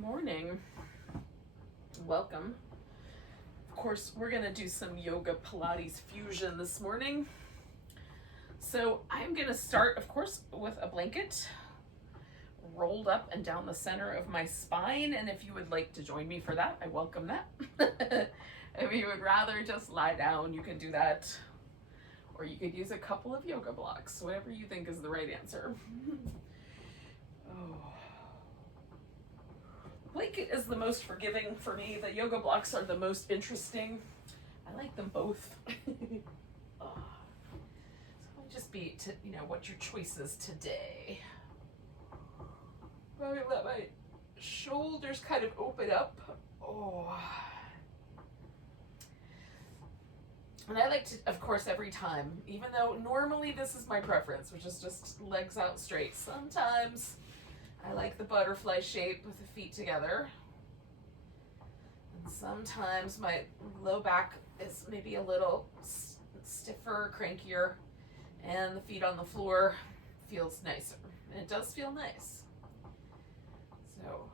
Morning. Welcome. Of course, we're going to do some yoga Pilates fusion this morning. So I'm going to start, of course, with a blanket rolled up and down the center of my spine. And if you would like to join me for that, I welcome that. If you would rather just lie down, you can do that. Or you could use a couple of yoga blocks, whatever you think is the right answer. Blanket is the most forgiving for me. The yoga blocks are the most interesting. I like them both. So it'll just be to, what your choice is today. I'm gonna let my shoulders kind of open up. And I like to, of course, every time, even though normally this is my preference, which is just legs out straight. Sometimes I like the butterfly shape with the feet together. And sometimes my low back is maybe a little stiffer, crankier, and the feet on the floor feels nicer. And it does feel nice. So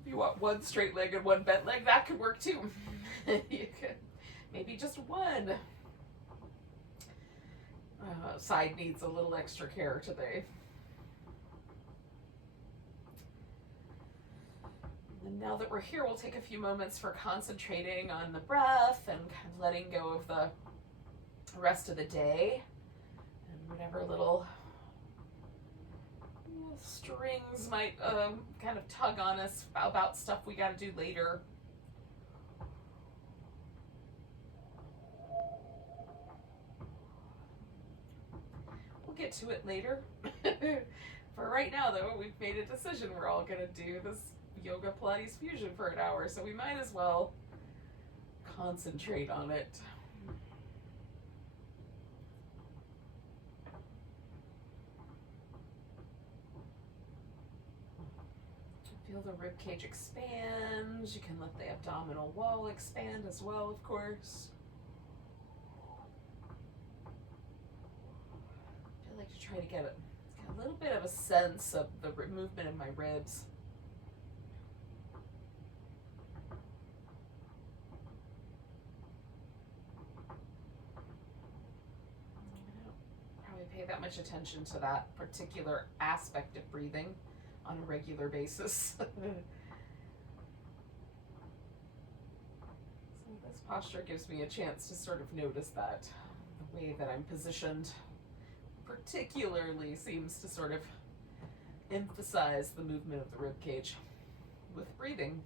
if you want one straight leg and one bent leg, that could work too. You could maybe just one. Side needs a little extra care today. And now that we're here, we'll take a few moments for concentrating on the breath and kind of letting go of the rest of the day and whatever little strings might kind of tug on us about stuff we got to do later. We'll get to it later. For right now, though, we've made a decision. We're all going to do this yoga Pilates fusion for an hour, so we might as well concentrate on it. Feel the rib cage expand. You can let the abdominal wall expand as well, of course. I like to try to get a little bit of a sense of the movement in my ribs. I don't probably pay that much attention to that particular aspect of breathing on a regular basis. So this posture gives me a chance to sort of notice that. The way that I'm positioned particularly seems to sort of emphasize the movement of the rib cage with breathing.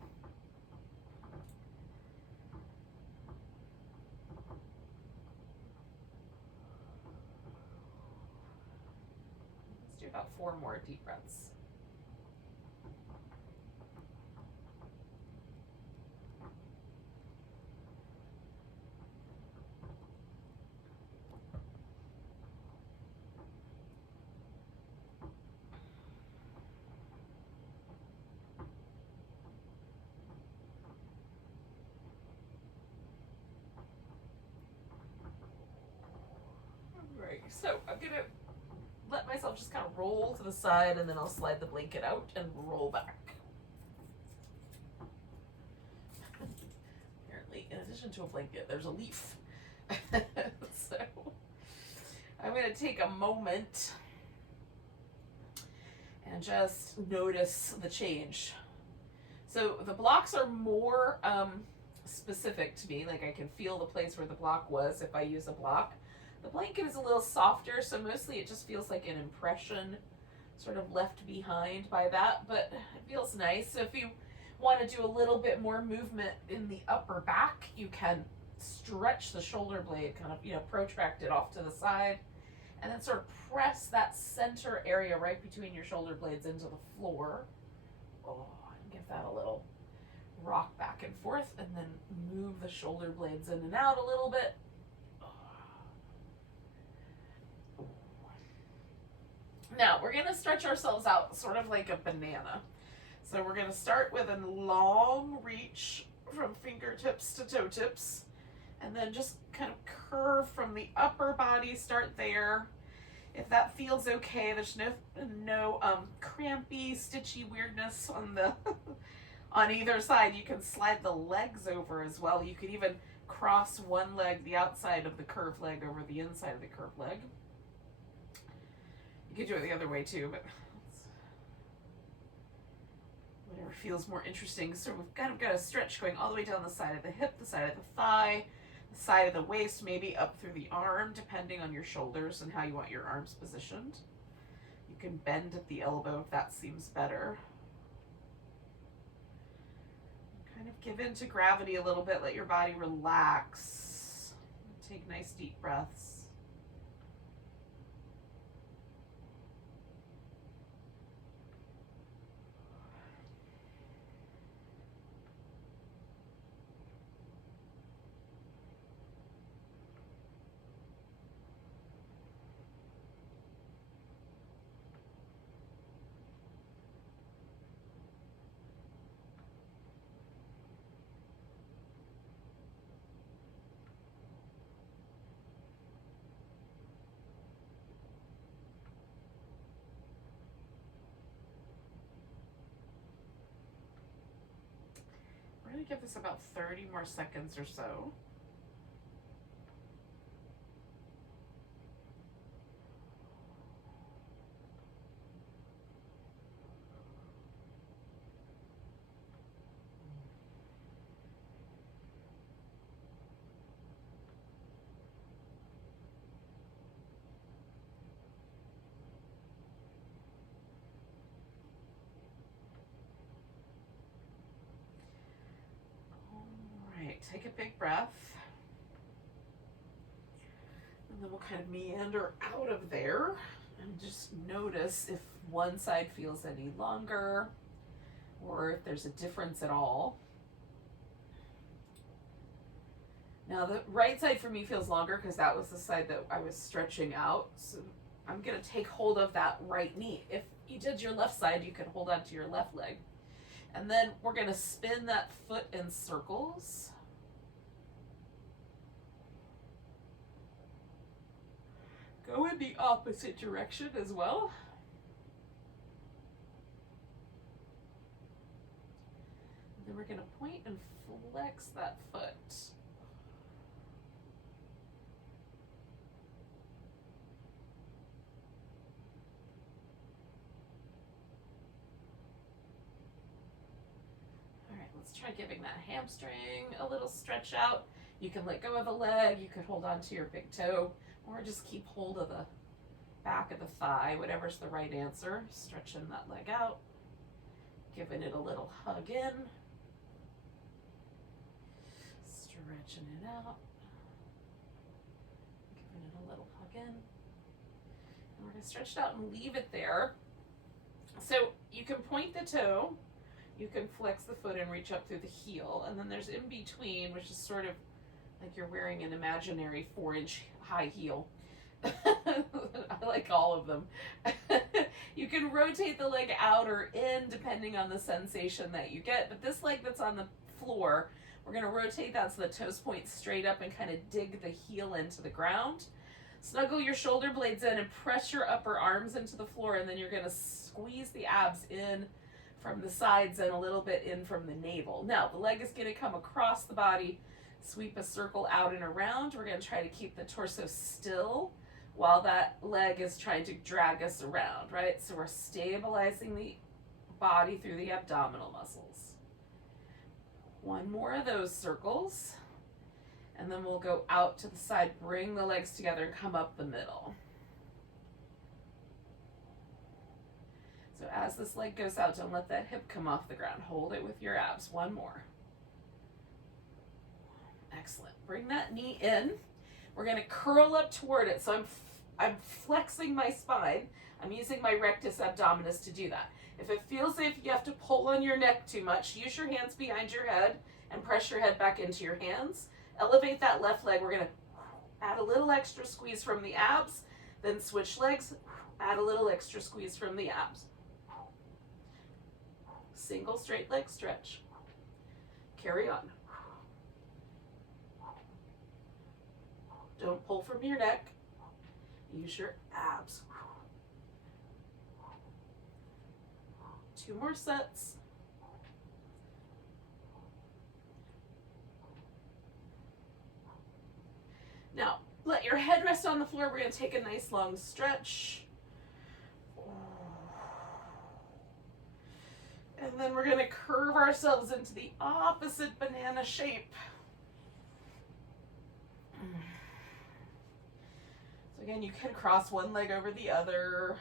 Let's do about 4 more deep breaths. So I'm going to let myself just kind of roll to the side, and then I'll slide the blanket out and roll back. Apparently, in addition to a blanket, there's a leaf. So I'm going to take a moment and just notice the change. So the blocks are more specific to me. Like I can feel the place where the block was if I use a block. The blanket is a little softer, so mostly it just feels like an impression sort of left behind by that, but it feels nice. So if you want to do a little bit more movement in the upper back, you can stretch the shoulder blade, kind of, protract it off to the side, and then sort of press that center area right between your shoulder blades into the floor. And give that a little rock back and forth, and then move the shoulder blades in and out a little bit. Now, we're going to stretch ourselves out sort of like a banana. So we're going to start with a long reach from fingertips to toe tips, and then just kind of curve from the upper body, start there, If that feels okay, there's no crampy, stitchy weirdness on the on either side. You can slide the legs over as well. You could even cross one leg, the outside of the curved leg, over the inside of the curved leg. You could do it the other way too, but whatever feels more interesting. So we've kind of got a stretch going all the way down the side of the hip, the side of the thigh, the side of the waist, maybe up through the arm, depending on your shoulders and how you want your arms positioned. You can bend at the elbow if that seems better. Kind of give in to gravity a little bit, let your body relax. Take nice deep breaths. We're going to give this about 30 more seconds or so. Take a big breath, and then we'll kind of meander out of there and just notice if one side feels any longer or if there's a difference at all. Now the right side for me feels longer because that was the side that I was stretching out, so I'm going to take hold of that right knee. If you did your left side, you could hold on to your left leg, and then we're going to spin that foot in circles. Go in the opposite direction as well. And then we're going to point and flex that foot. All right, let's try giving that hamstring a little stretch out. You can let go of the leg, you could hold on to your big toe, or just keep hold of the back of the thigh, whatever's the right answer. Stretching that leg out, giving it a little hug in, stretching it out, giving it a little hug in. And we're going to stretch it out and leave it there. So you can point the toe, you can flex the foot and reach up through the heel, and then there's in between, which is sort of like you're wearing an imaginary 4-inch high heel. I like all of them. You can rotate the leg out or in depending on the sensation that you get, but this leg that's on the floor, we're going to rotate that so the toes point straight up and kind of dig the heel into the ground. Snuggle your shoulder blades in and press your upper arms into the floor, and then you're going to squeeze the abs in from the sides and a little bit in from the navel. Now the leg is going to come across the body, sweep a circle out and around. We're going to try to keep the torso still while that leg is trying to drag us around, right? So we're stabilizing the body through the abdominal muscles. One more of those circles, and then we'll go out to the side, bring the legs together and come up the middle. So as this leg goes out, don't let that hip come off the ground. Hold it with your abs. One more. Excellent. Bring that knee in. We're going to curl up toward it. So I'm flexing my spine. I'm using my rectus abdominis to do that. If it feels like you have to pull on your neck too much, use your hands behind your head and press your head back into your hands. Elevate that left leg. We're going to add a little extra squeeze from the abs, then switch legs, add a little extra squeeze from the abs. Single straight leg stretch. Carry on. Don't pull from your neck. Use your abs. 2 more sets. Now, let your head rest on the floor. We're going to take a nice long stretch. And then we're going to curve ourselves into the opposite banana shape. So again, you can cross one leg over the other.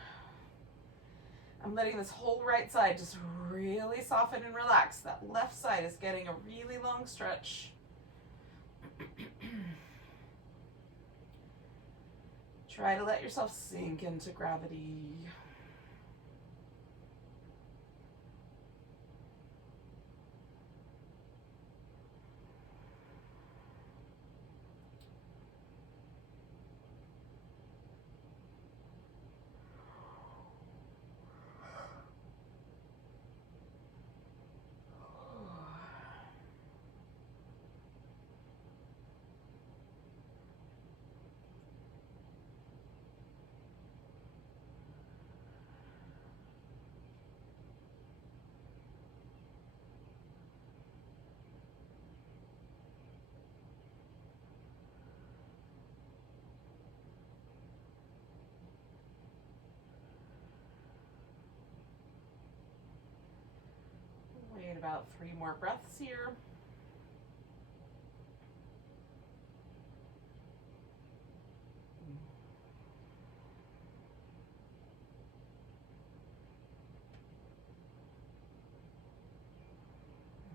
I'm letting this whole right side just really soften and relax. That left side is getting a really long stretch. Try to let yourself sink into gravity. Wait about 3 more breaths here.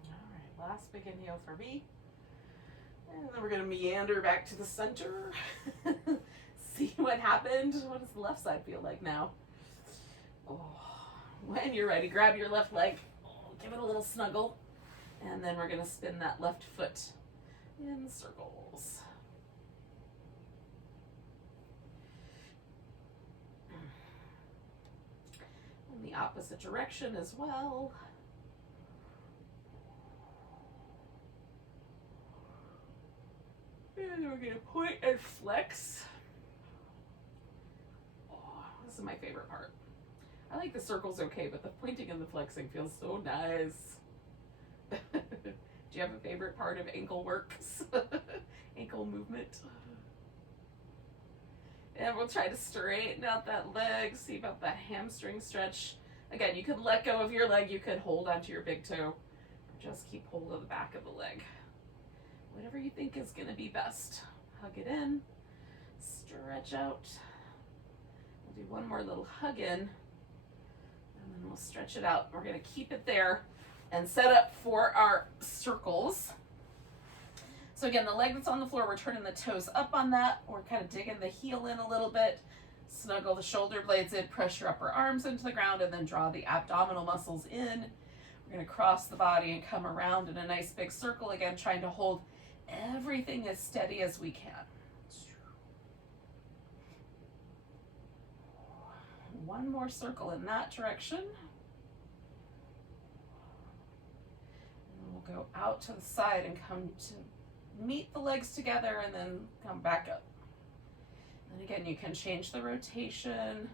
All right, last big inhale for me. And then we're going to meander back to the center. See what happened. What does the left side feel like now? Oh. When you're ready, grab your left leg. Give it a little snuggle, and then we're going to spin that left foot in circles. In the opposite direction as well. And we're going to point and flex. Oh, this is my favorite part. I like the circles okay, but the pointing and the flexing feels so nice. Do you have a favorite part of ankle works? Ankle movement? And we'll try to straighten out that leg, see about that hamstring stretch. Again, you can let go of your leg, you can hold onto your big toe, or just keep hold of the back of the leg. Whatever you think is gonna be best. Hug it in, stretch out. We'll do one more little hug in. And then we'll stretch it out. We're going to keep it there and set up for our circles. So again, the leg that's on the floor, we're turning the toes up on that. We're kind of digging the heel in a little bit. Snuggle the shoulder blades in, press your upper arms into the ground, and then draw the abdominal muscles in. We're going to cross the body and come around in a nice big circle. Again, trying to hold everything as steady as we can. One more circle in that direction. And we'll go out to the side and come to meet the legs together and then come back up. And again, you can change the rotation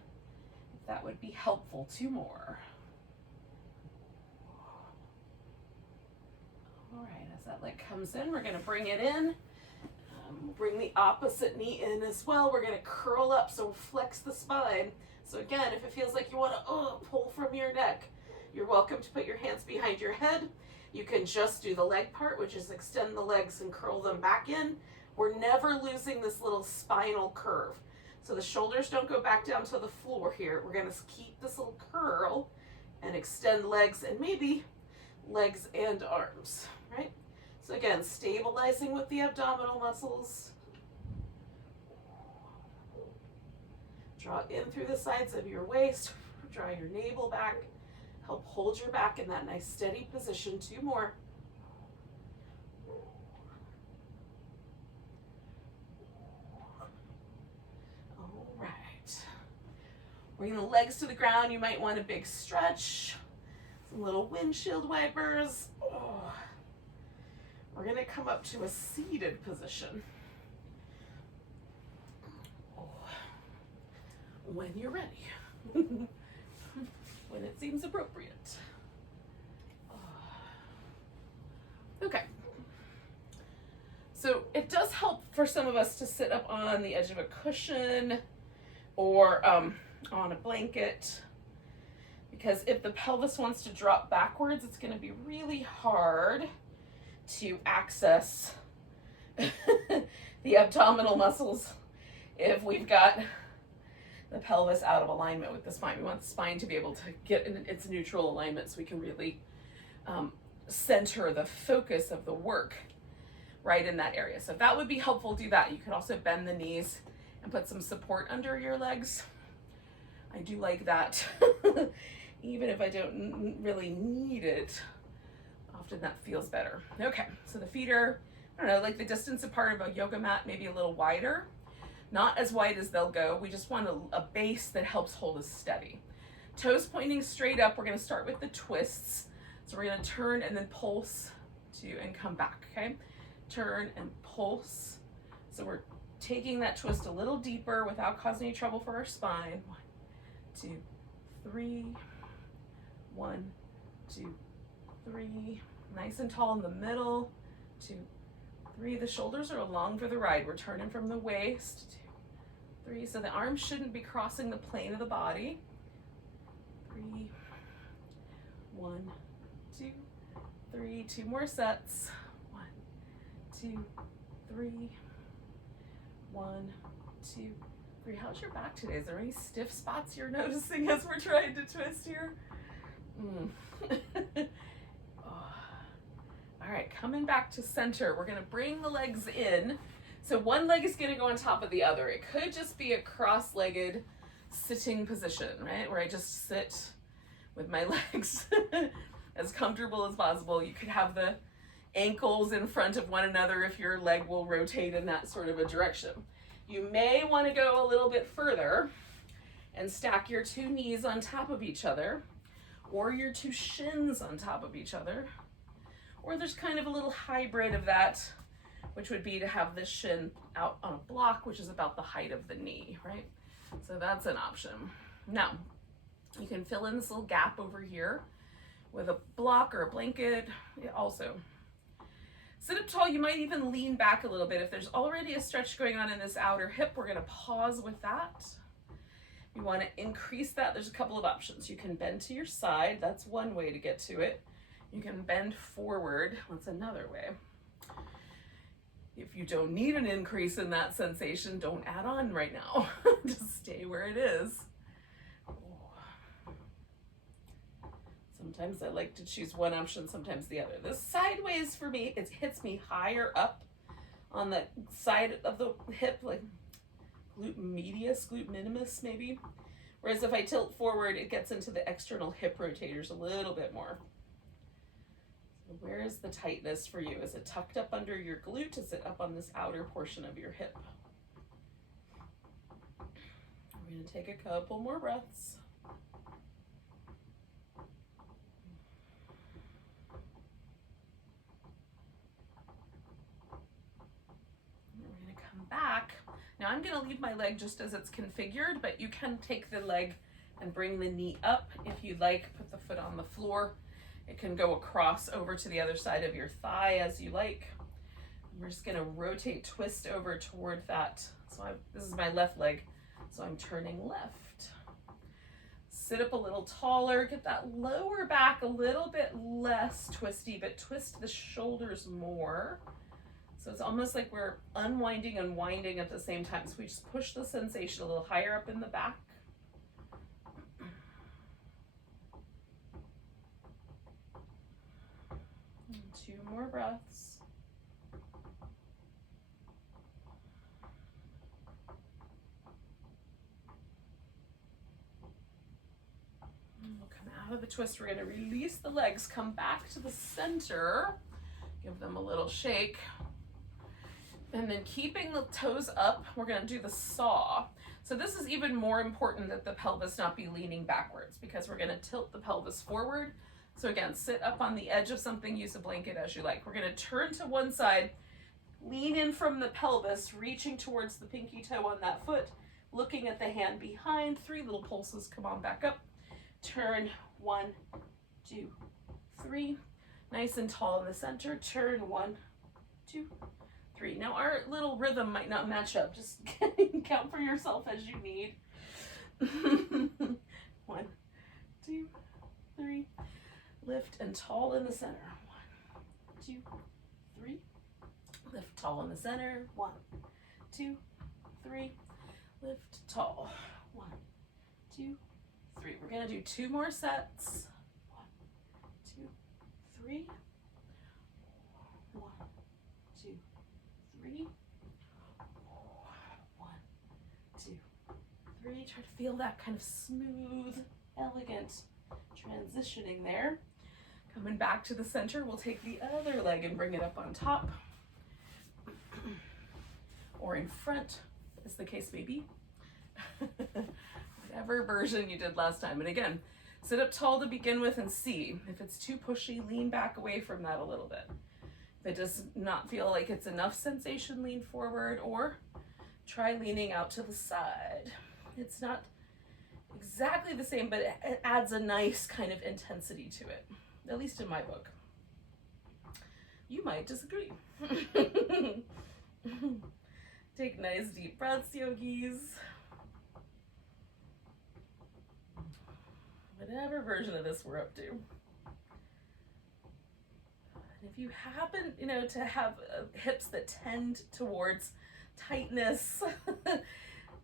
if that would be helpful. 2 more. All right, as that leg comes in, we're going to bring it in. Bring the opposite knee in as well. We're going to curl up, so flex the spine. So again, if it feels like you want to pull from your neck, you're welcome to put your hands behind your head. You can just do the leg part, which is extend the legs and curl them back in. We're never losing this little spinal curve. So the shoulders don't go back down to the floor here. We're going to keep this little curl and extend legs and maybe legs and arms, right? So again, stabilizing with the abdominal muscles. Draw in through the sides of your waist, draw your navel back, help hold your back in that nice steady position. 2 more. All right. Bring the legs to the ground. You might want a big stretch, some little windshield wipers. Oh. We're gonna come up to a seated position. when you're ready. When it seems appropriate. Okay. So it does help for some of us to sit up on the edge of a cushion or on a blanket, because if the pelvis wants to drop backwards, it's going to be really hard to access the abdominal muscles if we've got the pelvis out of alignment with the spine. We want the spine to be able to get in its neutral alignment so we can really center the focus of the work right in that area. So if that would be helpful, do that. You could also bend the knees and put some support under your legs. I do like that. Even if I don't really need it, often that feels better. Okay, so the feet are, I don't know, like the distance apart of a yoga mat, maybe a little wider. Not as wide as they'll go. We just want a base that helps hold us steady. Toes pointing straight up. We're going to start with the twists. So we're going to turn and then pulse and come back, okay? Turn and pulse. So we're taking that twist a little deeper without causing any trouble for our spine. 1, 2, 3. 1, 2, 3. Nice and tall in the middle. 2, 3. The shoulders are along for the ride. We're turning from the waist. 2, 3. So the arms shouldn't be crossing the plane of the body. 3. 1, 2, 3. 2 more sets. 1, 2, 3. 1, 2, 3. How's your back today? Is there any stiff spots you're noticing as we're trying to twist here? All right, coming back to center, we're going to bring the legs in. So one leg is going to go on top of the other. It could just be a cross-legged sitting position, right? Where I just sit with my legs as comfortable as possible. You could have the ankles in front of one another if your leg will rotate in that sort of a direction. You may want to go a little bit further and stack your 2 knees on top of each other, or your 2 shins on top of each other. Or there's kind of a little hybrid of that, which would be to have this shin out on a block, which is about the height of the knee, right? So that's an option. Now, you can fill in this little gap over here with a block or a blanket. Also, sit up tall. You might even lean back a little bit. If there's already a stretch going on in this outer hip, we're going to pause with that. You want to increase that. There's a couple of options. You can bend to your side. That's one way to get to it. You can bend forward. That's another way. If you don't need an increase in that sensation, don't add on right now. Just stay where it is. Sometimes I like to choose one option, sometimes the other. This sideways for me, it hits me higher up on the side of the hip, like glute medius, glute minimus maybe. Whereas if I tilt forward, it gets into the external hip rotators a little bit more. So where is the tightness for you? Is it tucked up under your glute? Is it up on this outer portion of your hip? We're going to take a couple more breaths. We're going to come back. Now I'm going to leave my leg just as it's configured, but you can take the leg and bring the knee up if you'd like. Put the foot on the floor. It can go across over to the other side of your thigh as you like. We're just going to rotate, twist over toward that. So this is my left leg, so I'm turning left. Sit up a little taller, get that lower back a little bit less twisty, but twist the shoulders more. So it's almost like we're unwinding and winding at the same time. So we just push the sensation a little higher up in the back. And 2 more breaths. And we'll come out of the twist. We're going to release the legs, come back to the center, give them a little shake. And then keeping the toes up, we're going to do the saw. So this is even more important that the pelvis not be leaning backwards, because we're going to tilt the pelvis forward. So again, sit up on the edge of something, use a blanket as you like. We're going to turn to one side, lean in from the pelvis, reaching towards the pinky toe on that foot, looking at the hand behind. 3 little pulses. Come on back up. Turn. 1, 2, 3. Nice and tall in the center. Turn. 1, 2, 3. Now our little rhythm might not match up. Just count for yourself as you need. 1, 2, 3. Lift and tall in the center. 1, 2, 3. Lift tall in the center. 1, 2, 3. Lift tall. 1, 2, 3. We're gonna do 2 more sets. 1, 2, 3. 1, 2, 3. 1, 2, 3. Try to feel that kind of smooth, elegant transitioning there. Coming back to the center, we'll take the other leg and bring it up on top or in front, as the case may be. Whatever version you did last time. And again, sit up tall to begin with and see. If it's too pushy, lean back away from that a little bit. If it does not feel like it's enough sensation, lean forward or try leaning out to the side. It's not exactly the same, but it adds a nice kind of intensity to it, at least in my book. You might disagree. Take nice deep breaths, yogis. Whatever version of this we're up to. And if you happen, to have hips that tend towards tightness,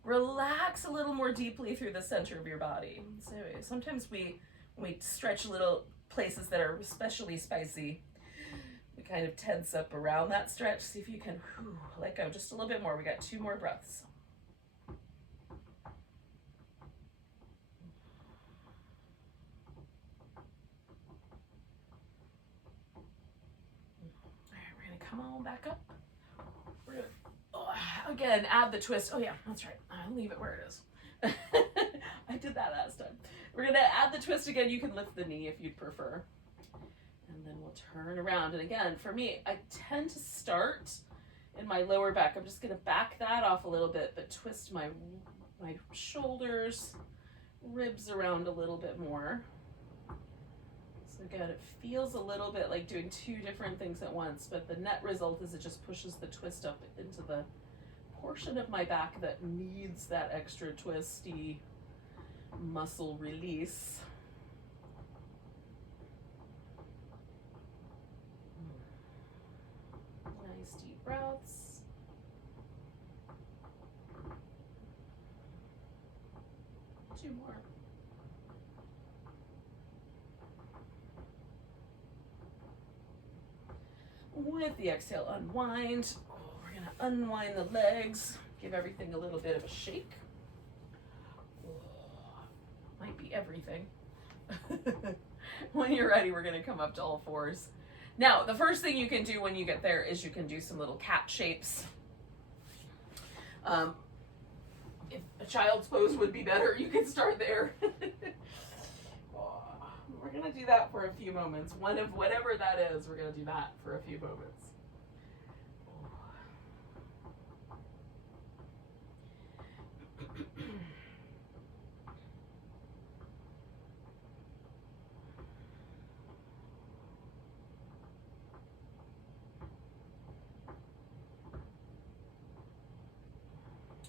relax a little more deeply through the center of your body. So sometimes we stretch little places that are especially spicy. We kind of tense up around that stretch. See if you can let go just a little bit more. We got 2 more breaths. All right, we're gonna come on back up. We're gonna, again, add the twist. Oh yeah, that's right. I'll leave it where it is. I did that last time. We're gonna add the twist again. You can lift the knee if you'd prefer. And then we'll turn around. And again, for me, I tend to start in my lower back. I'm just gonna back that off a little bit, but twist my shoulders, ribs around a little bit more. So again, it feels a little bit like doing 2 different things at once, but the net result is it just pushes the twist up into the portion of my back that needs that extra twisty muscle release. Nice deep breaths. Two more. With the exhale, unwind. We're going to unwind the legs, give everything a little bit of a shake. Might be everything. When you're ready, we're going to come up to all fours. Now, the first thing you can do when you get there is you can do some little cat shapes. If a child's pose would be better, you can start there. We're going to do that for a few moments. One of whatever that is, we're going to do that for a few moments.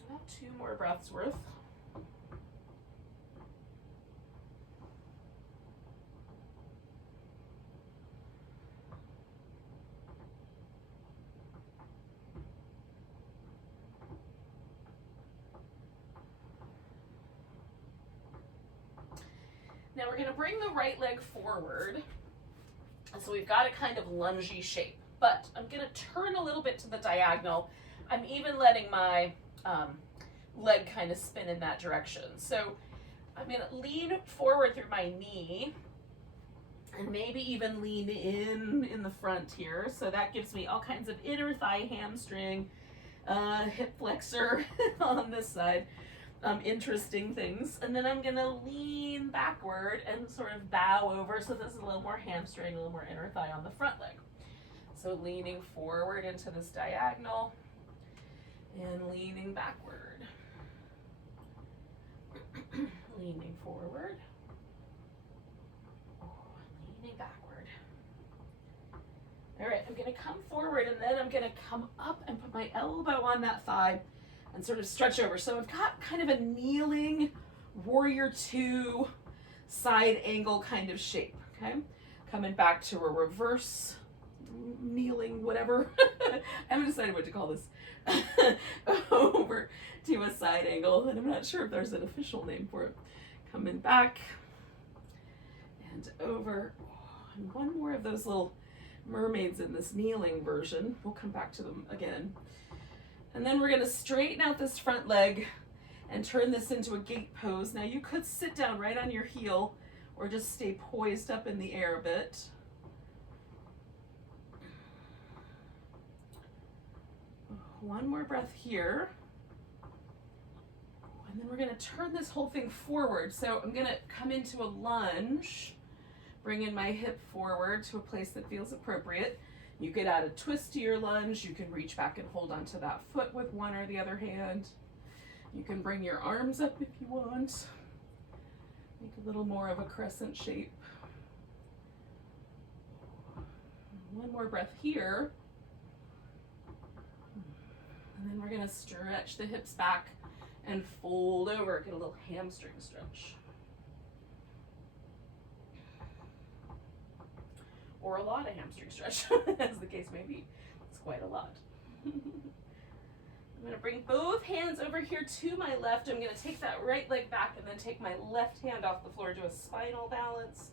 About 2 more breaths worth. Now we're going to bring the right leg forward. So we've got a kind of lungy shape, but I'm going to turn a little bit to the diagonal. I'm even letting my leg kind of spin in that direction. So I'm going to lean forward through my knee and maybe even lean in the front here. So that gives me all kinds of inner thigh, hamstring, hip flexor on this side. Interesting things. And then I'm going to lean backward and sort of bow over. So this is a little more hamstring, a little more inner thigh on the front leg. So leaning forward into this diagonal and leaning backward. Leaning forward. Leaning backward. All right, I'm gonna come forward and then I'm gonna come up and put my elbow on that thigh and sort of stretch over. So I've got kind of a kneeling warrior two side angle kind of shape, okay? Coming back to a reverse kneeling, whatever. I haven't decided what to call this. Over to a side angle, and I'm not sure if there's an official name for it. Coming back and over. And one more of those little mermaids in this kneeling version. We'll come back to them again. And then we're going to straighten out this front leg and turn this into a gate pose. Now you could sit down right on your heel or just stay poised up in the air a bit. One more breath here. And then we're going to turn this whole thing forward. So I'm going to come into a lunge, bring in my hip forward to a place that feels appropriate. You could add a twist to your lunge. You can reach back and hold onto that foot with one or the other hand. You can bring your arms up if you want. Make a little more of a crescent shape. One more breath here. And then we're going to stretch the hips back and fold over. Get a little hamstring stretch. Or a lot of hamstring stretch, as the case may be. It's quite a lot. I'm going to bring both hands over here to my left. I'm going to take that right leg back and then take my left hand off the floor to a spinal balance.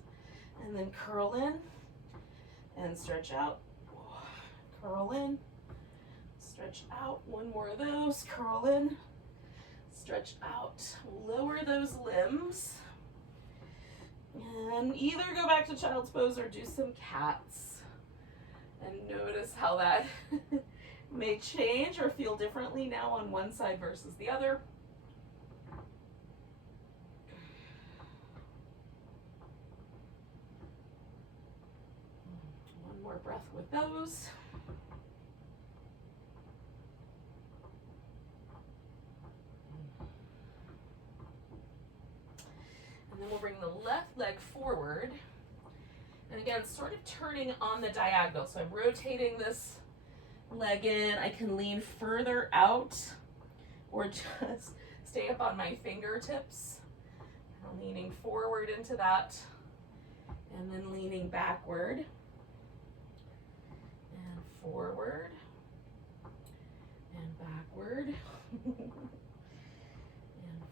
And then curl in and stretch out. Curl in. Stretch out, one more of those, curl in, stretch out, lower those limbs, and either go back to child's pose or do some cats, and notice how that may change or feel differently now on one side versus the other. One more breath with those. And then we'll bring the left leg forward. And again, sort of turning on the diagonal. So I'm rotating this leg in. I can lean further out or just stay up on my fingertips. I'm leaning forward into that and then leaning backward and forward and backward and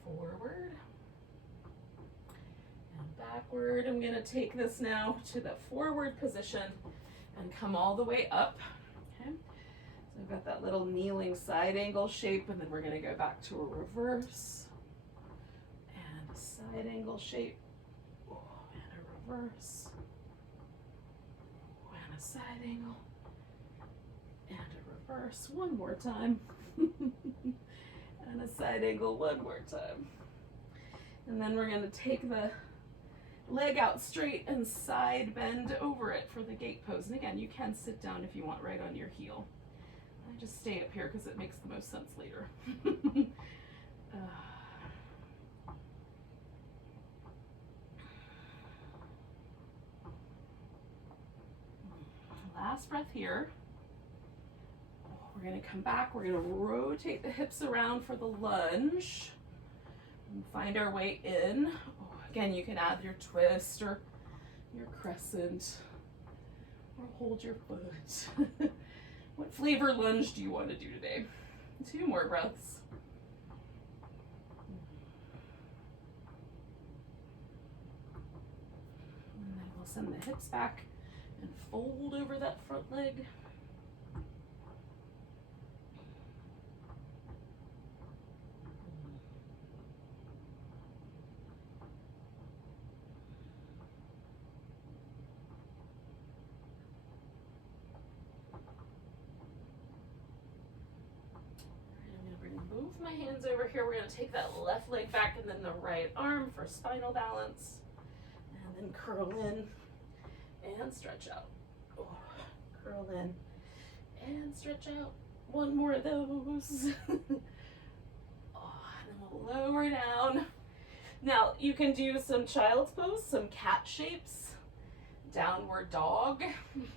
forward. Backward. I'm going to take this now to the forward position and come all the way up. Okay, so I've got that little kneeling side angle shape, and then we're going to go back to a reverse and a side angle shape and a reverse and a side angle and a reverse one more time and a side angle one more time. And then we're going to take the leg out straight and side bend over it for the gate pose. And again, you can sit down if you want right on your heel. I just stay up here because it makes the most sense later. Last breath here. We're going to come back. We're going to rotate the hips around for the lunge and find our way in. Again, you can add your twist or your crescent or hold your foot. What flavor lunge do you want to do today? 2 more breaths. And then we'll send the hips back and fold over that front leg. Move my hands over here. We're going to take that left leg back and then the right arm for spinal balance. And then curl in and stretch out. Oh, curl in and stretch out. One more of those. Oh, and then we'll lower down Now you can do some child's pose, some cat shapes, downward dog.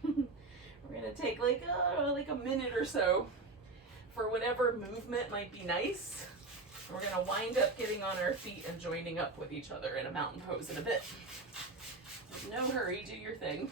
We're gonna take like a minute or so for whatever movement might be nice. And we're gonna wind up getting on our feet and joining up with each other in a mountain pose in a bit. There's no hurry, do your thing.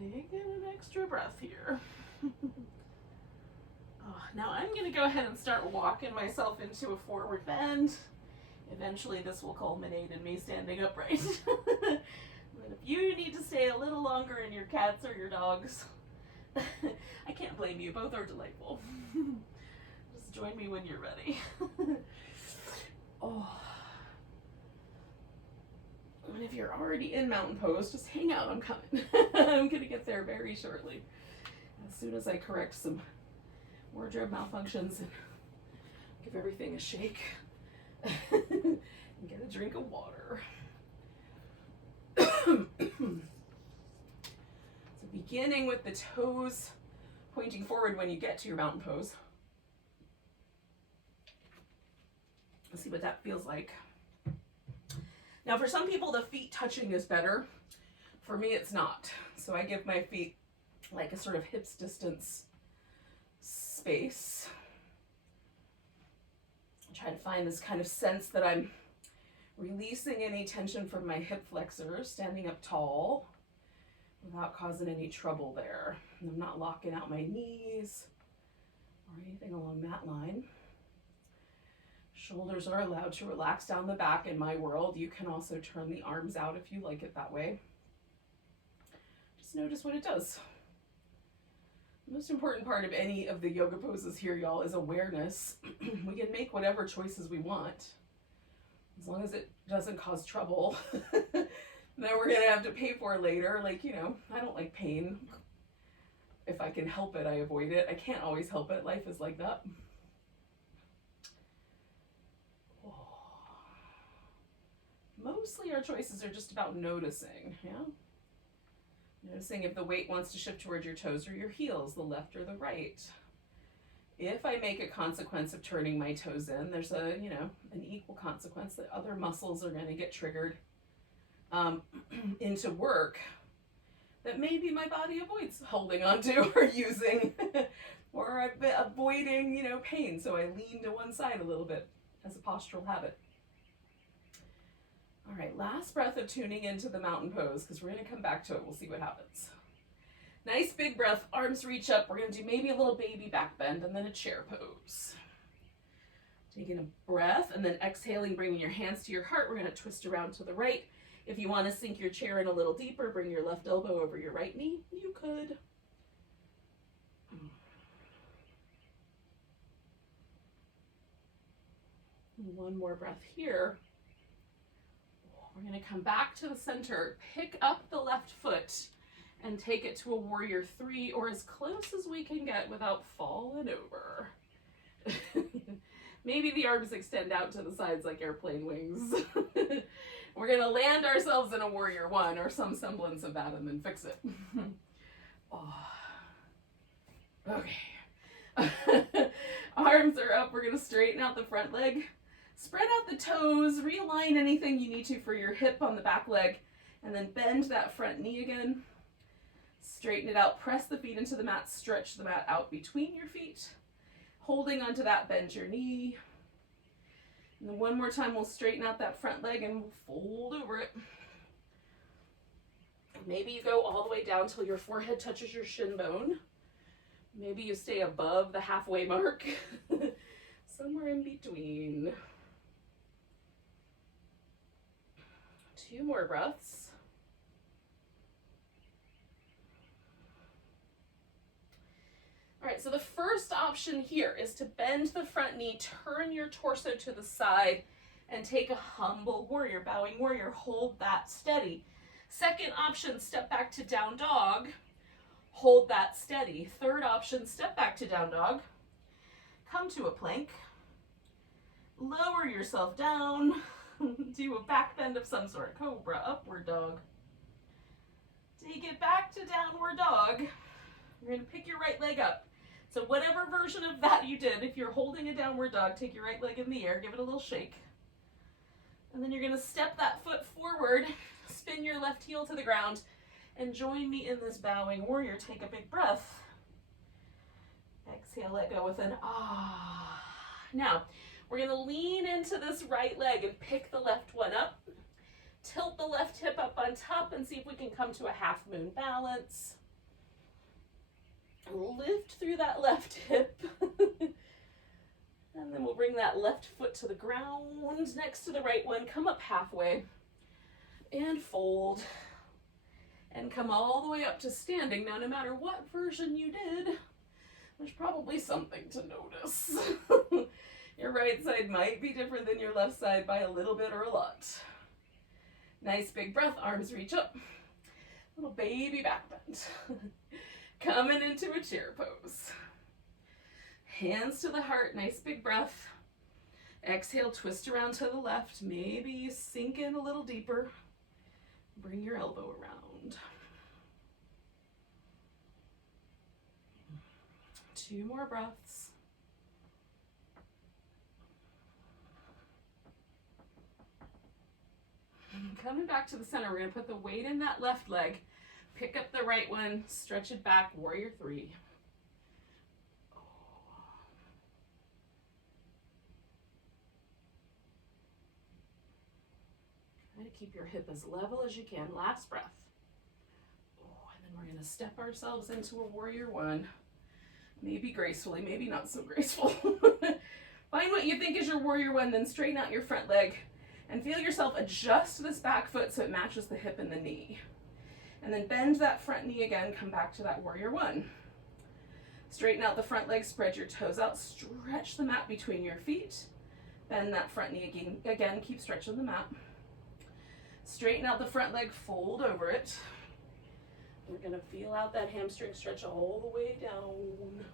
Take in an extra breath here. Now I'm going to go ahead and start walking myself into a forward bend. Eventually this will culminate in me standing upright. But if you need to stay a little longer in your cats or your dogs, I can't blame you. Both are delightful. Just join me when you're ready. And if you're already in mountain pose, just hang out, I'm coming. I'm gonna get there very shortly. As soon as I correct some wardrobe malfunctions and give everything a shake and get a drink of water. So beginning with the toes pointing forward when you get to your mountain pose. Let's see what that feels like. Now for some people the feet touching is better. For me it's not. So I give my feet like a sort of hips distance space. I try to find this kind of sense that I'm releasing any tension from my hip flexors, standing up tall without causing any trouble there. And I'm not locking out my knees or anything along that line. Shoulders are allowed to relax down the back in my world. You can also turn the arms out if you like it that way. Just notice what it does. The most important part of any of the yoga poses here, y'all, is awareness. We can make whatever choices we want, as long as it doesn't cause trouble. That we're gonna have to pay for later. Like, you know, I don't like pain. If I can help it, I avoid it. I can't always help it. Life is like that. Mostly our choices are just about noticing, yeah? Noticing if the weight wants to shift towards your toes or your heels, the left or the right. If I make a consequence of turning my toes in, there's a, you know, an equal consequence that other muscles are going to get triggered into work that maybe my body avoids holding onto or using, or I've been avoiding, you know, pain. So I lean to one side a little bit as a postural habit. All right, last breath of tuning into the mountain pose, because we're going to come back to it. We'll see what happens. Nice big breath, arms reach up. We're going to do maybe a little baby back bend and then a chair pose. Taking a breath and then exhaling, bringing your hands to your heart. We're going to twist around to the right. If you want to sink your chair in a little deeper, bring your left elbow over your right knee. You could. One more breath here. We're going to come back to the center, pick up the left foot, and take it to a warrior 3, or as close as we can get without falling over. Maybe the arms extend out to the sides like airplane wings. We're going to land ourselves in a warrior 1, or some semblance of that, and then fix it. Okay. Arms are up. We're going to straighten out the front leg. Spread out the toes, realign anything you need to for your hip on the back leg, and then bend that front knee again. Straighten it out, press the feet into the mat, stretch the mat out between your feet. Holding onto that, bend your knee. And then one more time, we'll straighten out that front leg and we'll fold over it. Maybe you go all the way down till your forehead touches your shin bone. Maybe you stay above the halfway mark. Somewhere in between. 2 more breaths. All right, so the first option here is to bend the front knee, turn your torso to the side, and take a humble warrior, bowing warrior. Hold that steady. Second option, step back to down dog. Hold that steady. Third option, step back to down dog. Come to a plank. Lower yourself down. Do a back bend of some sort. Cobra, upward dog. Take it back to downward dog. You're going to pick your right leg up. So whatever version of that you did, if you're holding a downward dog, take your right leg in the air, give it a little shake. And then you're going to step that foot forward, spin your left heel to the ground, and join me in this bowing warrior. Take a big breath. Exhale, let go with an ah. Now, we're going to lean into this right leg and pick the left one up. Tilt the left hip up on top and see if we can come to a half moon balance. Lift through that left hip. And then we'll bring that left foot to the ground next to the right one. Come up halfway and fold. And come all the way up to standing. Now, no matter what version you did, there's probably something to notice. Your right side might be different than your left side by a little bit or a lot. Nice big breath, arms reach up. Little baby back bend. Coming into a chair pose. Hands to the heart, nice big breath. Exhale, twist around to the left. Maybe sink in a little deeper. Bring your elbow around. 2 more breaths. Coming back to the center, we're going to put the weight in that left leg. Pick up the right one, stretch it back, warrior 3. Try to keep your hip as level as you can. Last breath. And then we're going to step ourselves into a warrior 1. Maybe gracefully, maybe not so graceful. Find what you think is your warrior 1, then straighten out your front leg and feel yourself adjust this back foot so it matches the hip and the knee. And then bend that front knee again, come back to that warrior 1. Straighten out the front leg, spread your toes out, stretch the mat between your feet. Bend that front knee again, keep stretching the mat. Straighten out the front leg, fold over it. We're gonna feel out that hamstring stretch all the way down.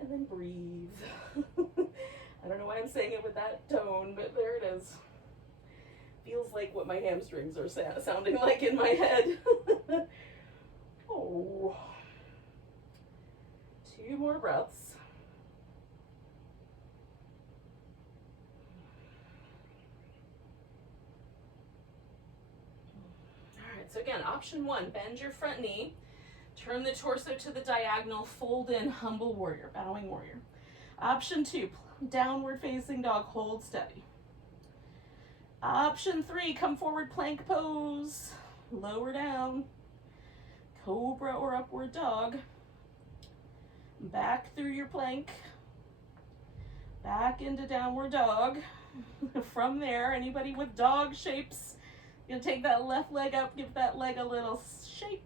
And then breathe. I don't know why I'm saying it with that tone, but there it is. Feels like what my hamstrings are sounding like in my head. Oh. 2 more breaths. All right, so again, option 1, bend your front knee, turn the torso to the diagonal, fold in, humble warrior, bowing warrior. Option 2, downward facing dog, hold steady. Option 3, come forward, plank pose, lower down, cobra or upward dog, back through your plank, back into downward dog. From there, anybody with dog shapes, you'll take that left leg up, give that leg a little shake,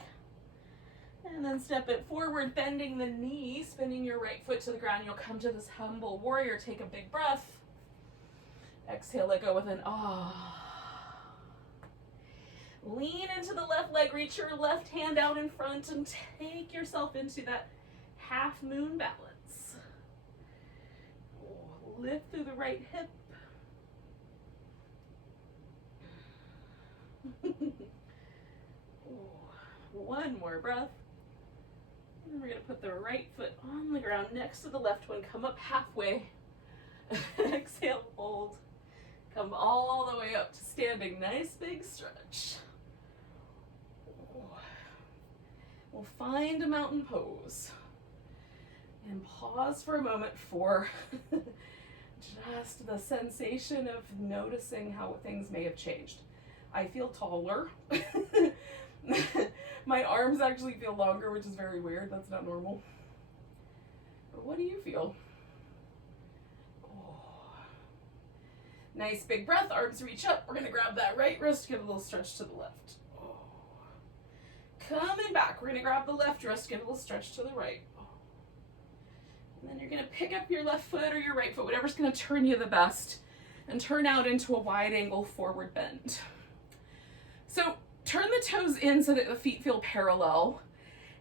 and then step it forward, bending the knee, spinning your right foot to the ground. You'll come to this humble warrior, take a big breath. Exhale, let go with an ah. Lean into the left leg, reach your left hand out in front and take yourself into that half moon balance. Lift through the right hip. One more breath. And we're going to put the right foot on the ground next to the left one. Come up halfway. Exhale, hold. Come all the way up to standing. Nice big stretch. We'll find a mountain pose. And pause for a moment for just the sensation of noticing how things may have changed. I feel taller. My arms actually feel longer, which is very weird. That's not normal. But what do you feel? Nice big breath, arms reach up. We're gonna grab that right wrist, give a little stretch to the left. Coming back, we're gonna grab the left wrist, give a little stretch to the right. You're gonna pick up your left foot or your right foot, whatever's gonna turn you the best, and turn out into a wide angle forward bend. So turn the toes in so that the feet feel parallel,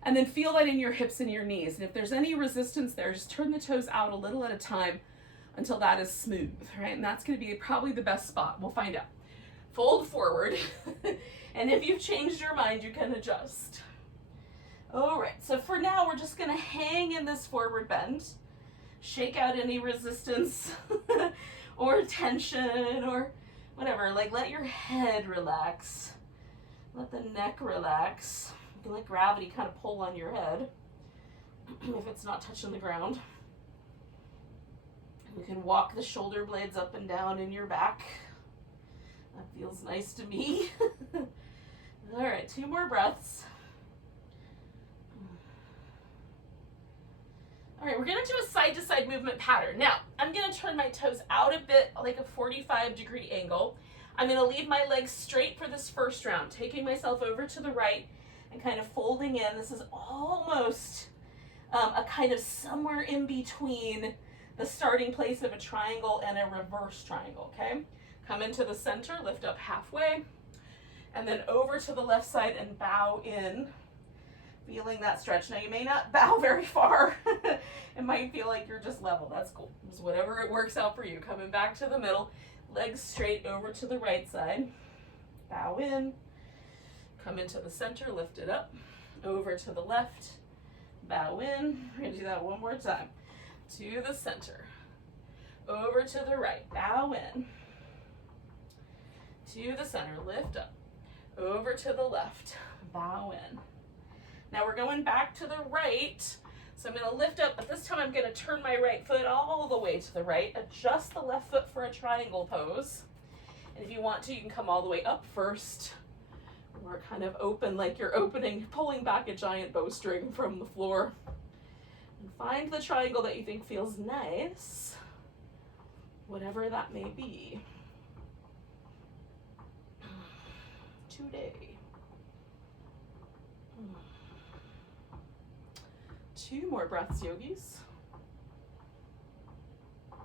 and then feel that in your hips and your knees. And if there's any resistance there, just turn the toes out a little at a time until that is smooth, right? And that's gonna be probably the best spot. We'll find out. Fold forward, and if you've changed your mind, you can adjust. All right, so for now, we're just gonna hang in this forward bend, shake out any resistance or tension or whatever. Like, let your head relax, let the neck relax. You can let gravity kind of pull on your head if it's not touching the ground. You can walk the shoulder blades up and down in your back. That feels nice to me. All right, 2 more breaths. All right, we're gonna do a side-to-side movement pattern. Now, I'm gonna turn my toes out a bit, like a 45-degree angle. I'm gonna leave my legs straight for this first round, taking myself over to the right and kind of folding in. This is almost a kind of somewhere in between the starting place of a triangle and a reverse triangle, okay? Come into the center, lift up halfway, and then over to the left side and bow in, feeling that stretch. Now, you may not bow very far. It might feel like you're just level. That's cool. Just whatever it works out for you. Coming back to the middle, legs straight over to the right side, bow in, come into the center, lift it up, over to the left, bow in. We're gonna do that one more time. To the center, over to the right, bow in, to the center, lift up, over to the left, bow in. Now we're going back to the right, so I'm going to lift up, but this time I'm going to turn my right foot all the way to the right, adjust the left foot for a triangle pose, and if you want to, you can come all the way up first, or kind of open like you're pulling back a giant bowstring from the floor. And find the triangle that you think feels nice, whatever that may be. Today. 2 more breaths, yogis. So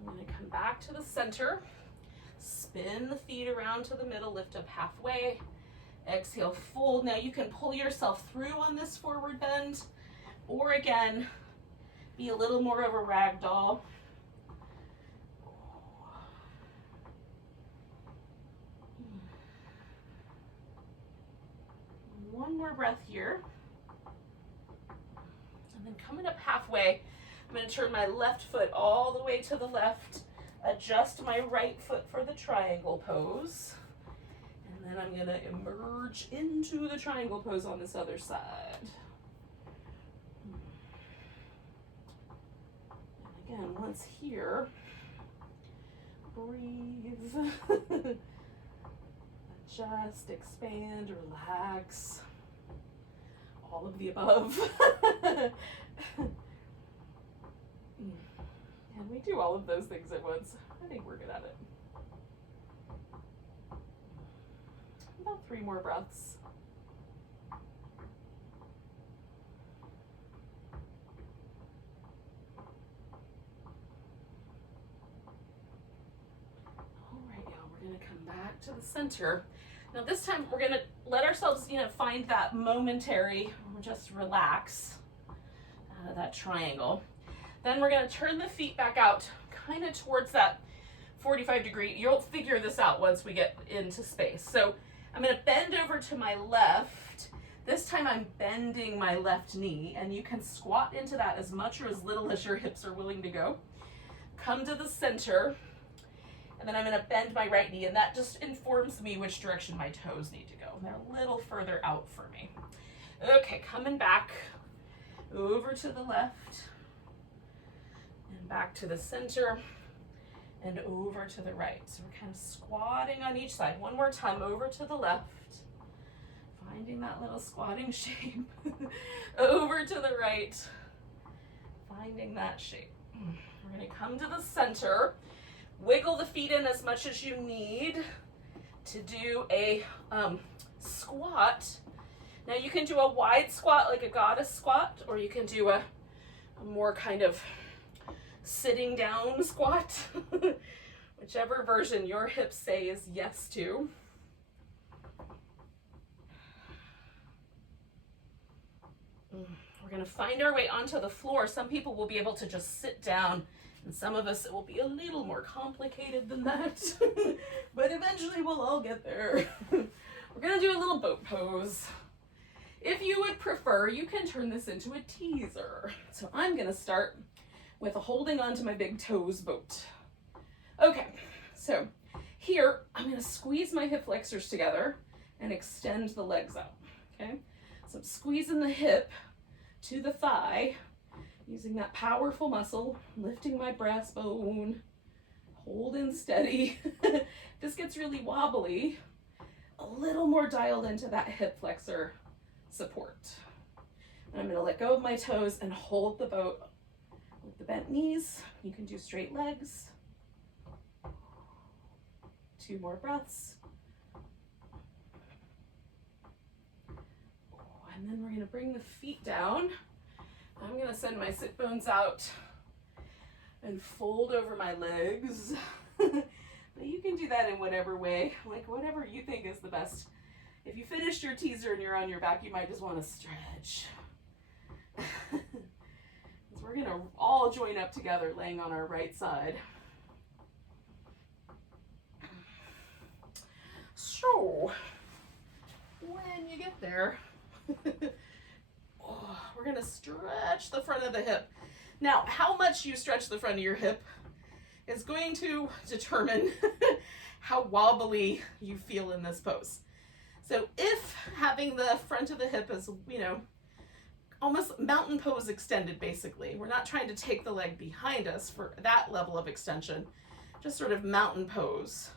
I'm going to come back to the center, spin the feet around to the middle, lift up halfway. Exhale, fold. Now you can pull yourself through on this forward bend, or again, be a little more of a rag doll. One more breath here. And then coming up halfway, I'm going to turn my left foot all the way to the left, adjust my right foot for the triangle pose. And then I'm going to emerge into the triangle pose on this other side. And again, once here, breathe. Adjust, expand, relax. All of the above. And we do all of those things at once. I think we're good at it. About 3 more breaths. All right, y'all, we're gonna come back to the center. Now this time we're gonna let ourselves, find that momentary, just relax out of that triangle. Then we're gonna turn the feet back out, kind of towards that 45-degree. You'll figure this out once we get into space. So I'm gonna bend over to my left. This time I'm bending my left knee, and you can squat into that as much or as little as your hips are willing to go. Come to the center, and then I'm gonna bend my right knee, and that just informs me which direction my toes need to go. They're a little further out for me. Okay, coming back over to the left, and back to the center, and over to the right. So we're kind of squatting on each side. One more time, over to the left, finding that little squatting shape. Over to the right, finding that shape. We're gonna come to the center, wiggle the feet in as much as you need to do a squat. Now you can do a wide squat like a goddess squat, or you can do a more kind of sitting down squat, whichever version your hips say is yes to. We're going to find our way onto the floor. Some people will be able to just sit down, and some of us it will be a little more complicated than that. But eventually we'll all get there. We're going to do a little boat pose. If you would prefer, you can turn this into a teaser. So I'm going to start with a holding onto my big toes boat. Okay, so here I'm going to squeeze my hip flexors together and extend the legs out. Okay, so I'm squeezing the hip to the thigh, using that powerful muscle, lifting my breastbone, holding steady. This gets really wobbly, a little more dialed into that hip flexor support. And I'm going to let go of my toes and hold the boat with the bent knees. You can do straight legs. 2 more breaths. And then we're going to bring the feet down. I'm going to send my sit bones out and fold over my legs. But you can do that in whatever way, like whatever you think is the best. If you finished your teaser and you're on your back, you might just want to stretch. So we're going to all join up together, laying on our right side. So, when you get there, we're going to stretch the front of the hip. Now, how much you stretch the front of your hip is going to determine how wobbly you feel in this pose. So if having the front of the hip is, you know, almost mountain pose extended, basically, we're not trying to take the leg behind us for that level of extension, just sort of mountain pose.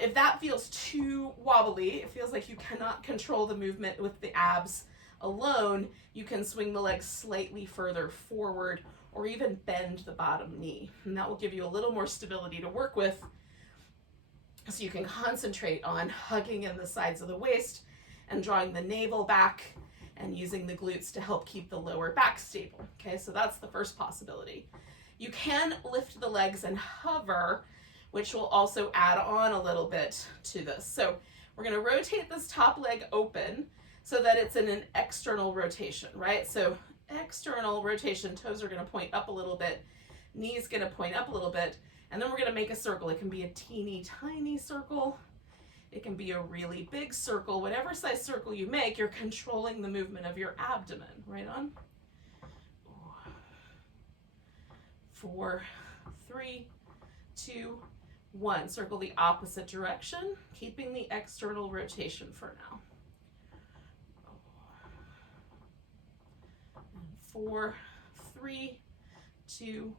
If that feels too wobbly, it feels like you cannot control the movement with the abs alone, you can swing the legs slightly further forward or even bend the bottom knee. And that will give you a little more stability to work with, so you can concentrate on hugging in the sides of the waist and drawing the navel back and using the glutes to help keep the lower back stable. Okay, so that's the first possibility. You can lift the legs and hover, which will also add on a little bit to this. So we're going to rotate this top leg open so that it's in an external rotation, right? So external rotation, toes are going to point up a little bit, knees going to point up a little bit, and then we're going to make a circle. It can be a teeny tiny circle. It can be a really big circle. Whatever size circle you make, you're controlling the movement of your abdomen. Right on. 4, 3, 2, 1. Circle the opposite direction, keeping the external rotation for now. 4, 3, 2,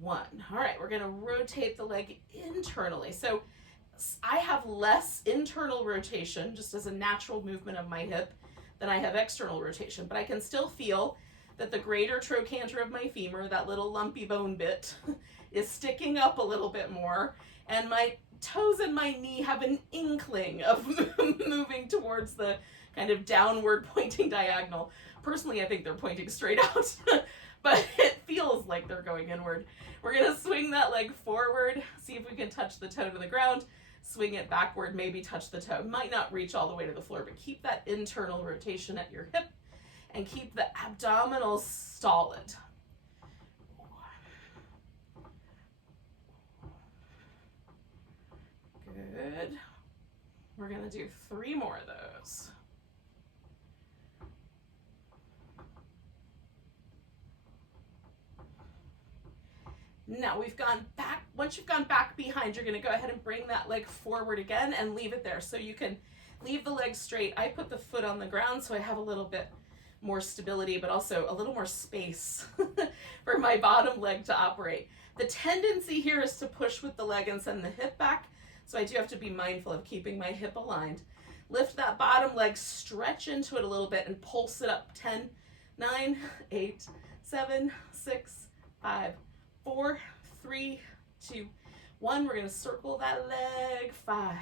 1. All right, we're going to rotate the leg internally. So I have less internal rotation, just as a natural movement of my hip, than I have external rotation, but I can still feel that the greater trochanter of my femur, that little lumpy bone bit, is sticking up a little bit more, and my toes and my knee have an inkling of moving towards the kind of downward pointing diagonal. Personally, I think they're pointing straight out, but it feels like they're going inward. We're going to swing that leg forward, see if we can touch the toe to the ground, swing it backward, maybe touch the toe. Might not reach all the way to the floor, but keep that internal rotation at your hip and keep the abdominals solid. Good. We're going to do 3 more of those. Now we've gone back. Once you've gone back behind, you're going to go ahead and bring that leg forward again and leave it there. So you can leave the leg straight. I put the foot on the ground so I have a little bit more stability, but also a little more space for my bottom leg to operate. The tendency here is to push with the leg and send the hip back. So I do have to be mindful of keeping my hip aligned. Lift that bottom leg, stretch into it a little bit and pulse it up. 10, 9, 8, 7, 6, 5, 4, 3, 2, 1. We're going to circle that leg. 5,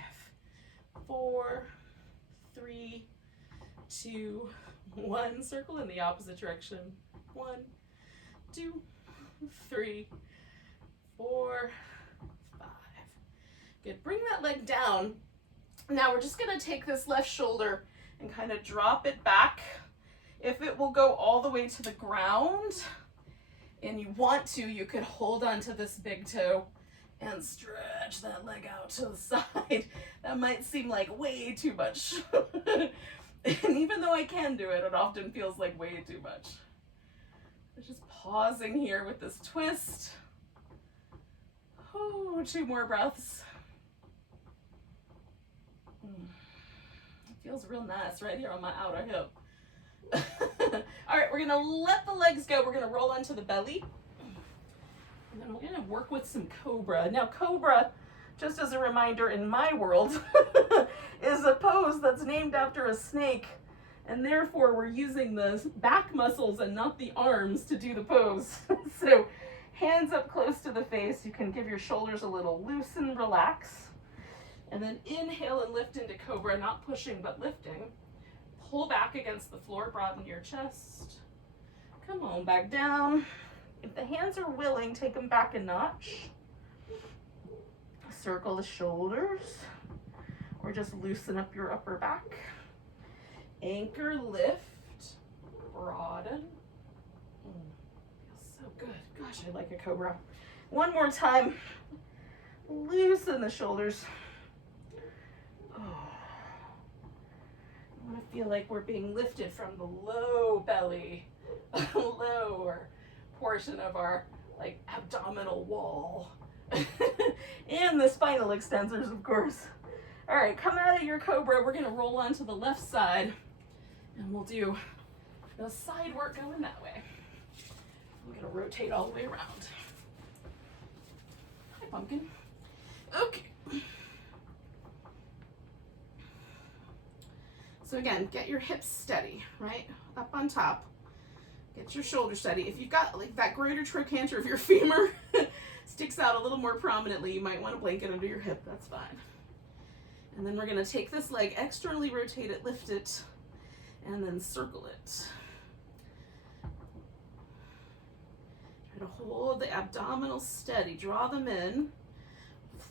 4, 3, 2, 1. Circle in the opposite direction. 1, 2, 3, 4, 5. Good. Bring that leg down. Now we're just going to take this left shoulder and kind of drop it back. If it will go all the way to the ground and you want to, you could hold on to this big toe and stretch that leg out to the side. That might seem like way too much. And even though I can do it, it often feels like way too much. Just pausing here with this twist. Oh, 2 more breaths. It feels real nice right here on my outer hip. All right, we're gonna let the legs go. We're gonna roll onto the belly. And then we're gonna work with some Cobra. Now Cobra, just as a reminder in my world, is a pose that's named after a snake. And therefore we're using the back muscles and not the arms to do the pose. So hands up close to the face. You can give your shoulders a little loose and relax. And then inhale and lift into Cobra, not pushing, but lifting. Pull back against the floor, broaden your chest. Come on, back down. If the hands are willing, take them back a notch. Circle the shoulders, or just loosen up your upper back. Anchor, lift, broaden. Feels so good. Gosh, I like a Cobra. One more time. Loosen the shoulders. Oh. I want to feel like we're being lifted from the low belly, lower portion of our like abdominal wall. And the spinal extensors, of course. All right, come out of your Cobra. We're going to roll onto the left side, and we'll do the side work going that way. I'm going to rotate all the way around. Hi, pumpkin. Okay. So again, get your hips steady, right? Up on top. Get your shoulders steady. If you've got like that greater trochanter of your femur sticks out a little more prominently, you might want to blanket under your hip. That's fine. And then we're going to take this leg, externally rotate it, lift it, and then circle it. Try to hold the abdominals steady. Draw them in.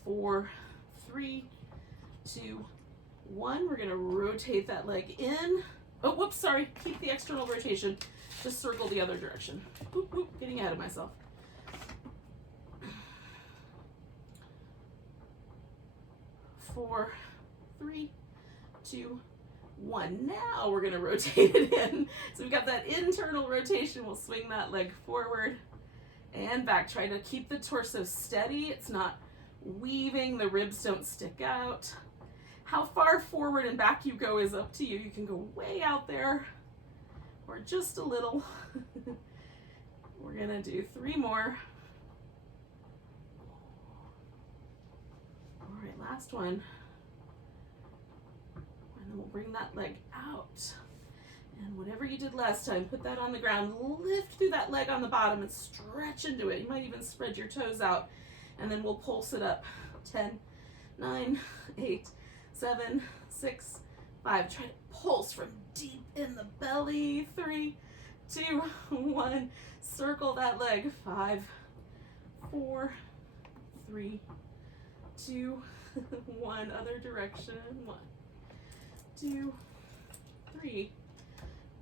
4, 3, 2, 1. We're going to rotate that leg in. Oh, whoops, sorry. Keep the external rotation. Just circle the other direction. Whoop, whoop, getting ahead of myself. 4, 3, 2, 1. Now we're going to rotate it in. So we've got that internal rotation. We'll swing that leg forward and back. Try to keep the torso steady. It's not weaving. The ribs don't stick out. How far forward and back you go is up to you. You can go way out there or just a little. We're going to do 3 more. All right, last one. And then we'll bring that leg out. And whatever you did last time, put that on the ground. Lift through that leg on the bottom and stretch into it. You might even spread your toes out. And then we'll pulse it up. 10, 9, 8, 7, 6, 5. Try to pulse from deep in the belly. 3, 2, 1. Circle that leg. 5, 4, 3, 2, 1. Other direction. 1, 2, 3,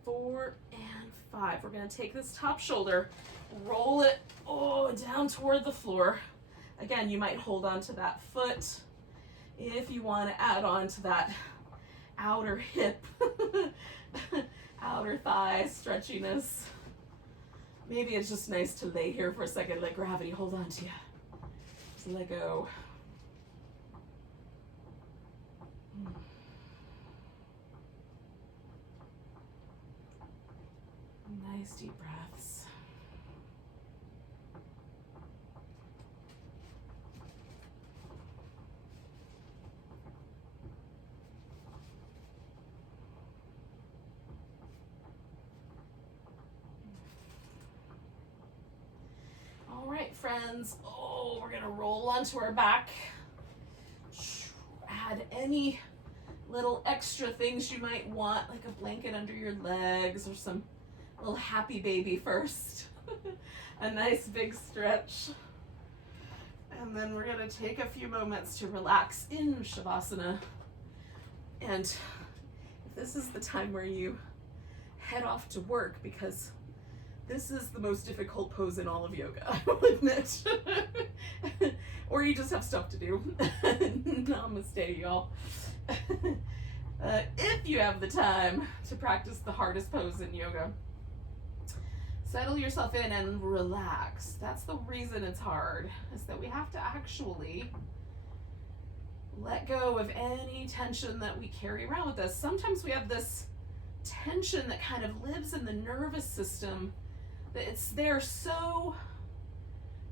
4, and 5. We're going to take this top shoulder, roll it down toward the floor. Again, you might hold on to that foot if you want to add on to that outer hip, outer thigh stretchiness. Maybe it's just nice to lay here for a second, let gravity hold on to you. Just let go. Nice deep breaths. All right, friends. We're gonna roll onto our back. Add any little extra things you might want, like a blanket under your legs or some little happy baby first. A nice big stretch. And then we're going to take a few moments to relax in Shavasana. And if this is the time where you head off to work, because this is the most difficult pose in all of yoga, I will admit. Or you just have stuff to do. Namaste, y'all. If you have the time to practice the hardest pose in yoga, settle yourself in and relax. That's the reason it's hard, is that we have to actually let go of any tension that we carry around with us. Sometimes we have this tension that kind of lives in the nervous system, that it's there so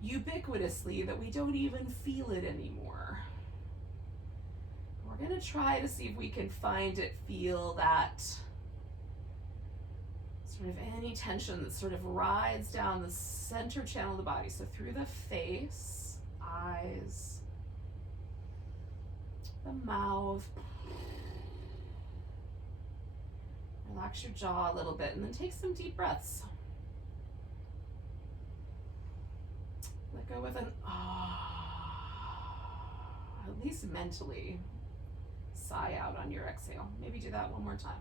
ubiquitously that we don't even feel it anymore. We're going to try to see if we can find it, feel that sort of any tension that sort of rides down the center channel of the body. So through the face, eyes, the mouth. Relax your jaw a little bit and then take some deep breaths. Let go with an at least mentally sigh out on your exhale. Maybe do that one more time.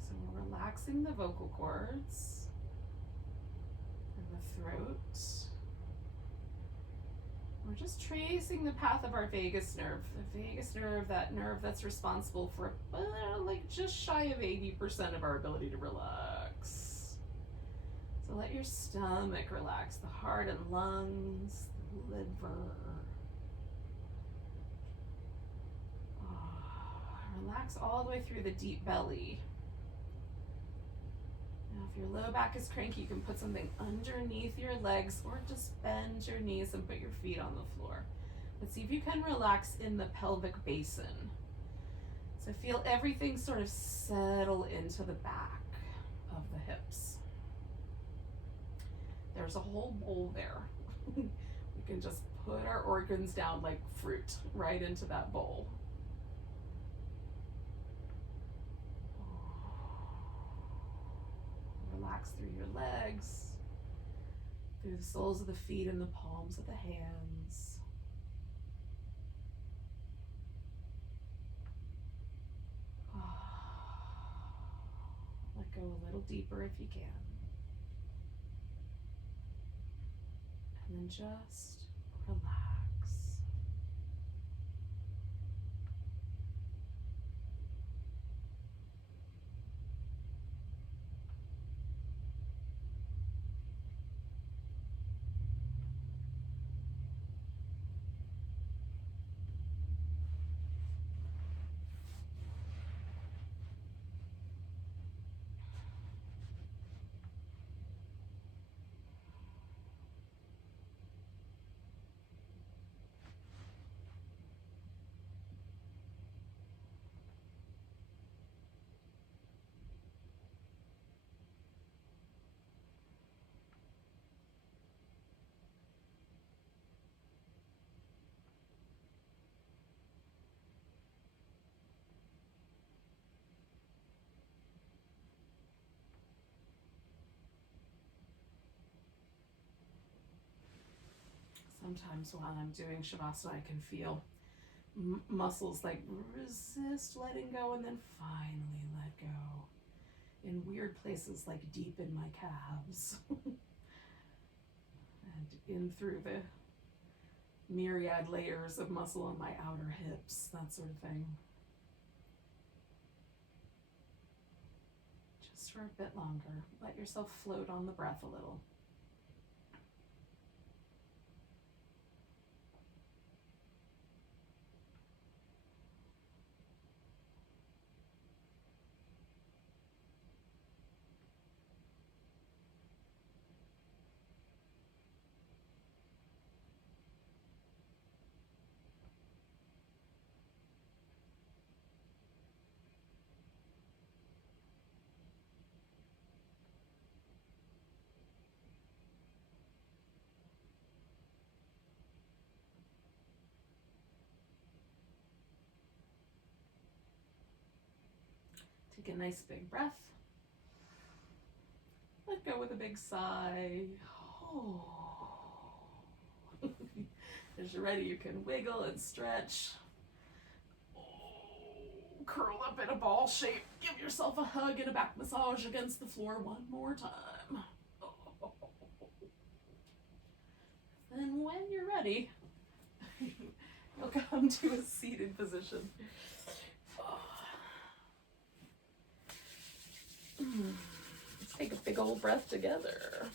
So we're relaxing the vocal cords and the throat. We're just tracing the path of our vagus nerve. The vagus nerve, that nerve that's responsible for like just shy of 80% of our ability to relax. So let your stomach relax, the heart and lungs, the liver. Relax all the way through the deep belly. Now, if your low back is cranky, you can put something underneath your legs or just bend your knees and put your feet on the floor. But see if you can relax in the pelvic basin. So feel everything sort of settle into the back of the hips. There's a whole bowl there. We can just put our organs down like fruit right into that bowl. Relax through your legs, through the soles of the feet and the palms of the hands. Let go a little deeper if you can. And then just relax. Sometimes while I'm doing Shavasana, I can feel muscles like resist letting go and then finally let go in weird places, like deep in my calves and in through the myriad layers of muscle on my outer hips, that sort of thing. Just for a bit longer. Let yourself float on the breath a little. Take a nice big breath. Let go with a big sigh. Oh. As you're ready, you can wiggle and stretch. Oh. Curl up in a ball shape. Give yourself a hug and a back massage against the floor one more time. Oh. And when you're ready, you'll come to a seated position. Let's take a big old breath together.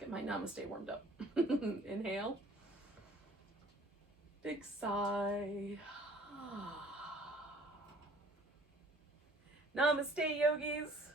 Get my Namaste warmed up. Inhale. Big sigh. Namaste, yogis.